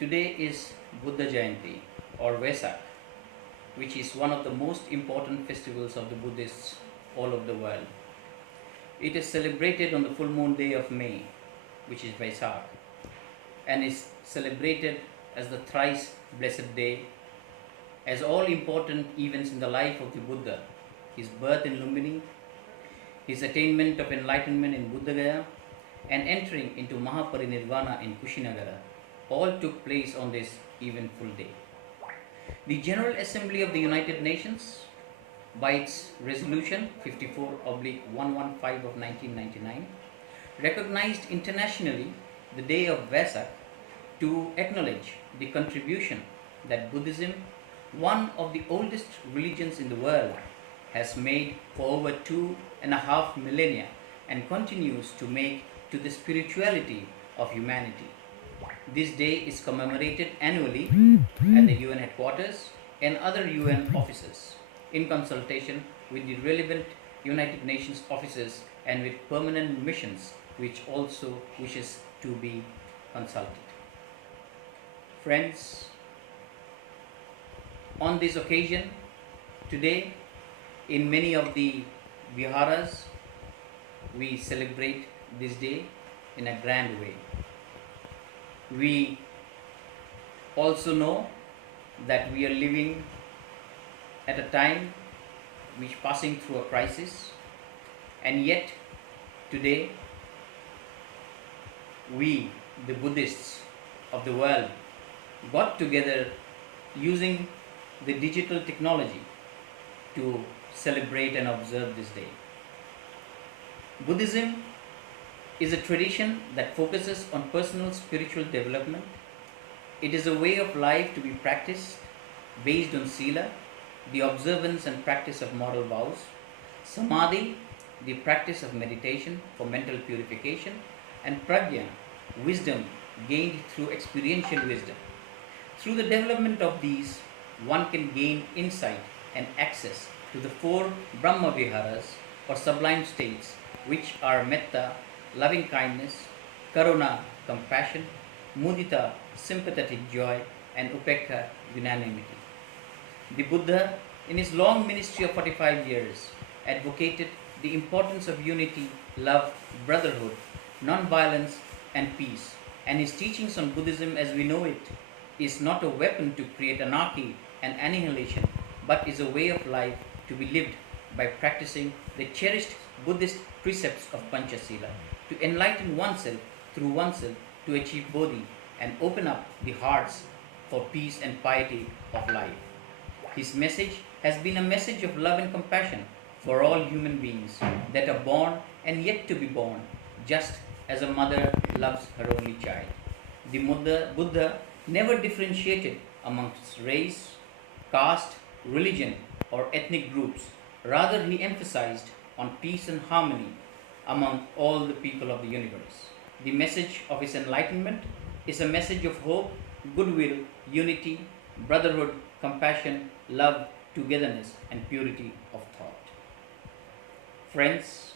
Today is Buddha Jayanti or Vesak, which is one of the most important festivals of the Buddhists all over the world. It is celebrated on the full moon day of May, which is Vesak, and is celebrated as the thrice blessed day, as all important events in the life of the Buddha, his birth in Lumbini, his attainment of enlightenment in Buddhagaya, and entering into Mahaparinirvana in Kushinagara, all took place on this eventful day. The General Assembly of the United Nations, by its resolution 54/115 of 1999, recognized internationally the day of Vesak to acknowledge the contribution that Buddhism, one of the oldest religions in the world, has made for over 2.5 millennia and continues to make to the spirituality of humanity. This day is commemorated annually at the UN headquarters and other UN offices in consultation with the relevant United Nations offices and with permanent missions which also wishes to be consulted. Friends, on this occasion, today, in many of the viharas, we celebrate this day in a grand way. We also know that we are living at a time which passing through a crisis, and yet today we, the Buddhists of the world, got together using the digital technology to celebrate and observe this day. Buddhism is a tradition that focuses on personal spiritual development. It is a way of life to be practiced based on sila, the observance and practice of moral vows, samadhi, the practice of meditation for mental purification, and prajna, wisdom gained through experiential wisdom. Through the development of these, one can gain insight and access to the 4 Brahma Viharas or sublime states, which are metta, loving kindness, karuna, compassion, mudita, sympathetic joy, and upekha, unanimity. The Buddha, in his long ministry of 45 years, advocated the importance of unity, love, brotherhood, non-violence, and peace. And his teachings on Buddhism as we know it is not a weapon to create anarchy and annihilation, but is a way of life to be lived by practicing the cherished Buddhist precepts of Panchasila, to enlighten oneself through oneself to achieve Bodhi and open up the hearts for peace and piety of life. His message has been a message of love and compassion for all human beings that are born and yet to be born, just as a mother loves her only child. The Buddha never differentiated amongst race, caste, religion, or ethnic groups. Rather, he emphasized on peace and harmony among all the people of the universe. The message of his enlightenment is a message of hope, goodwill, unity, brotherhood, compassion, love, togetherness, and purity of thought. Friends,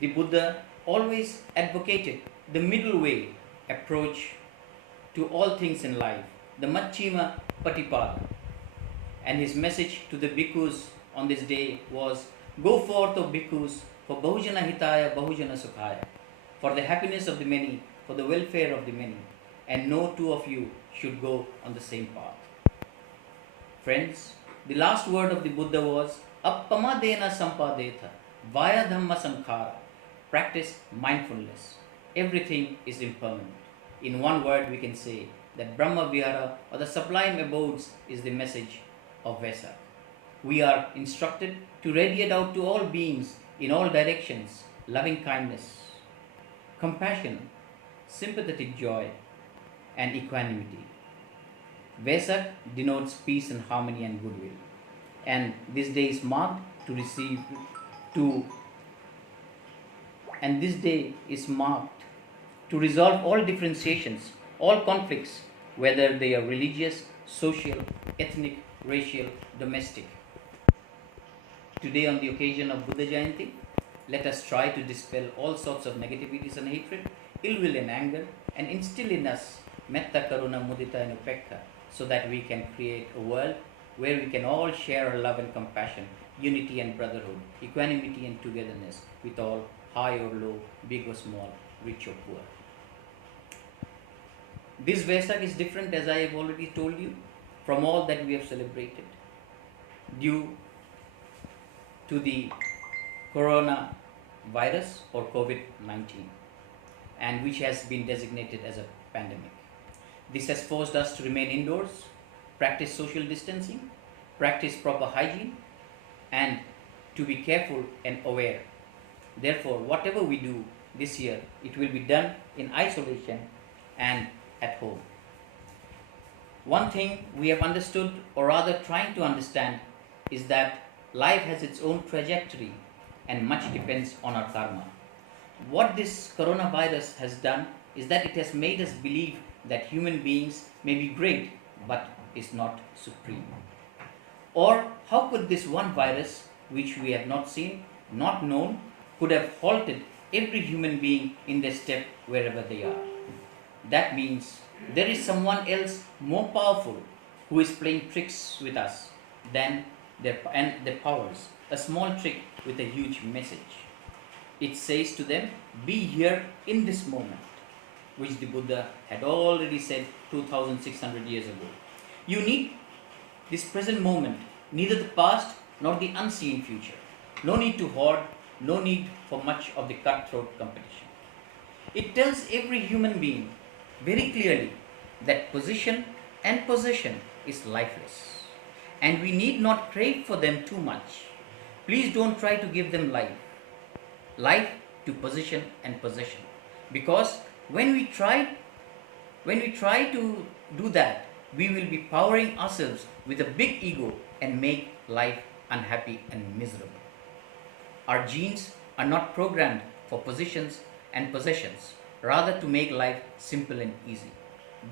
the Buddha always advocated the middle way approach to all things in life, the Majjhima Bodhipala. And his message to the bhikkhus on this day was, "Go forth, O bhikkhus, for bahujana hitaya, bahujana sukhaya, for the happiness of the many, for the welfare of the many, and no two of you should go on the same path." Friends, the last word of the Buddha was, "Appamadena sampadetha, vaya dhamma sankhara." Practice mindfulness. Everything is impermanent. In one word, we can say that Brahma Vihara or the sublime abodes is the message of Vesak. We are instructed to radiate out to all beings in all directions loving kindness, compassion, sympathetic joy, and equanimity. Vesak denotes peace and harmony and goodwill, and this day is marked to receive to and this day is marked to resolve all differentiations, all conflicts, whether they are religious, social, ethnic, racial, domestic. Today, on the occasion of Buddha Jayanti, let us try to dispel all sorts of negativities and hatred, ill will and anger, and instill in us Metta, Karuna, Mudita, and Upekha, so that we can create a world where we can all share our love and compassion, unity and brotherhood, equanimity and togetherness with all, high or low, big or small, rich or poor. This Vesak is different, as I have already told you, from all that we have celebrated due to the coronavirus or COVID-19, and which has been designated as a pandemic. This has forced us to remain indoors, practice social distancing, practice proper hygiene, and to be careful and aware. Therefore, whatever we do this year, it will be done in isolation and at home. One thing we have understood, or rather trying to understand, is that life has its own trajectory and much depends on our karma. What this coronavirus has done is that it has made us believe that human beings may be great but is not supreme. Or how could this one virus, which we have not seen, not known, could have halted every human being in their step wherever they are? That means there is someone else more powerful who is playing tricks with us than their powers. A small trick with a huge message. It says to them, be here in this moment, which the Buddha had already said 2600 years ago. You need this present moment, neither the past nor the unseen future. No need to hoard, no need for much of the cutthroat competition. It tells every human being very clearly that position and possession is lifeless, and we need not crave for them too much. Please don't try to give them life to position and possession, because when we try to do that, we will be powering ourselves with a big ego and make life unhappy and miserable. Our genes are not programmed for positions and possessions, rather to make life simple and easy.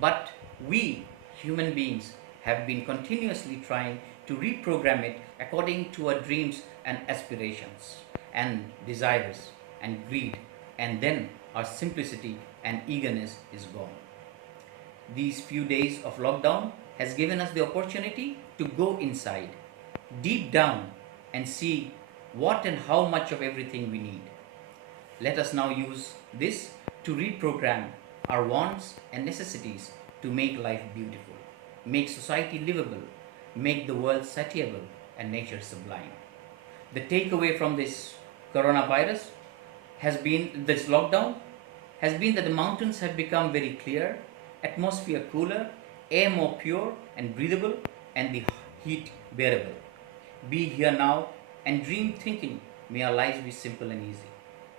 But we, human beings, have been continuously trying to reprogram it according to our dreams and aspirations and desires and greed, and then our simplicity and eagerness is gone. These few days of lockdown has given us the opportunity to go inside, deep down, and see what and how much of everything we need. Let us now use this to reprogram our wants and necessities to make life beautiful, make society livable, make the world satiable and nature sublime. The takeaway from this coronavirus has been, this lockdown, has been that the mountains have become very clear, atmosphere cooler, air more pure and breathable, and the heat bearable. Be here now and dream thinking, may our lives be simple and easy.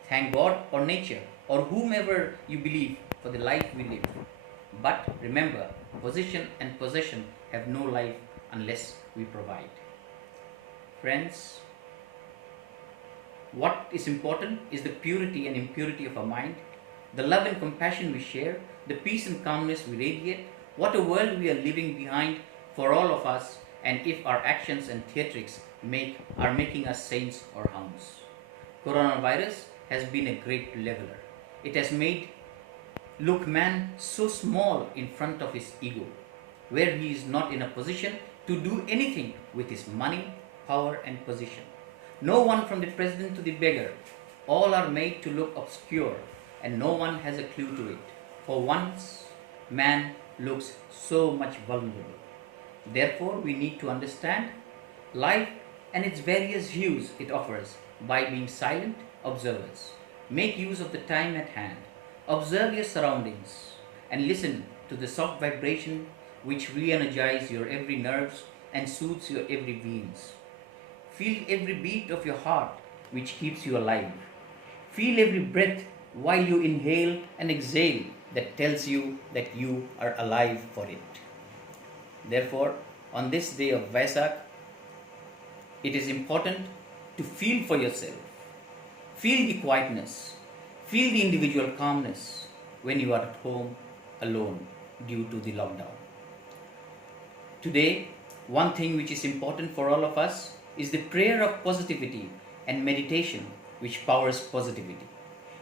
Thank God or nature or whomever you believe for the life we live. But remember, position and possession have no life unless we provide. Friends, what is important is the purity and impurity of our mind, the love and compassion we share, the peace and calmness we radiate, what a world we are leaving behind for all of us, and if our actions and theatrics are making us saints or hounds. Coronavirus has been a great leveler. It has made look man so small in front of his ego, where he is not in a position to do anything with his money, power and position. No one from the president to the beggar, all are made to look obscure and no one has a clue to it. For once, man looks so much vulnerable. Therefore, we need to understand life and its various hues it offers by being silent observers. Make use of the time at hand. Observe your surroundings and listen to the soft vibration which re-energizes your every nerves and soothes your every veins. Feel every beat of your heart which keeps you alive. Feel every breath while you inhale and exhale that tells you that you are alive for it. Therefore, on this day of Vesak, it is important to feel for yourself. Feel the quietness. Feel the individual calmness when you are at home alone due to the lockdown. Today, one thing which is important for all of us is the prayer of positivity and meditation which powers positivity.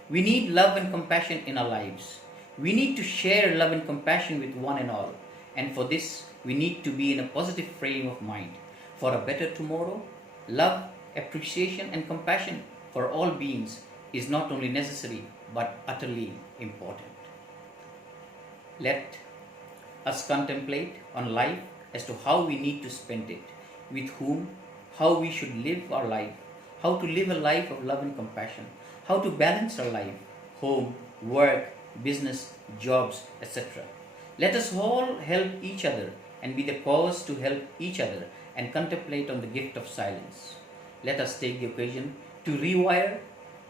We need love and compassion in our lives. We need to share love and compassion with one and all. And for this, we need to be in a positive frame of mind. For a better tomorrow, love, appreciation, and compassion for all beings is not only necessary but utterly important. Let us contemplate on life as to how we need to spend it, with whom, how we should live our life, how to live a life of love and compassion, how to balance our life, home, work, business, jobs, etc. Let us all help each other and be the cause to help each other and contemplate on the gift of silence. Let us take the occasion to rewire,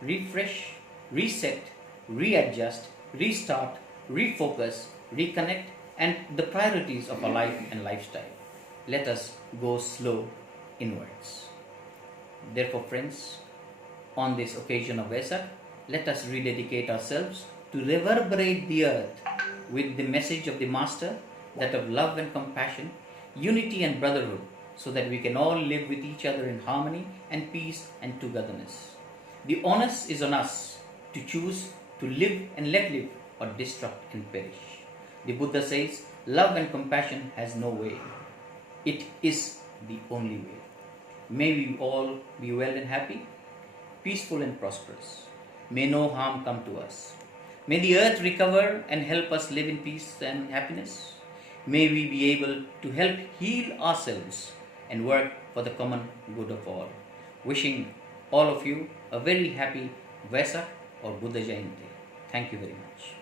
refresh, reset, readjust, restart, refocus, reconnect, and the priorities of our life and lifestyle. Let us go slow inwards. Therefore, friends, on this occasion of Vesak, let us rededicate ourselves to reverberate the earth with the message of the Master, that of love and compassion, unity and brotherhood, so that we can all live with each other in harmony and peace and togetherness. The onus is on us to choose to live and let live, or destruct and perish. The Buddha says, love and compassion has no way. It is the only way. May we all be well and happy, peaceful and prosperous. May no harm come to us. May the earth recover and help us live in peace and happiness. May we be able to help heal ourselves and work for the common good of all. Wishing all of you a very happy Vesak or Buddha Jayanti. Thank you very much.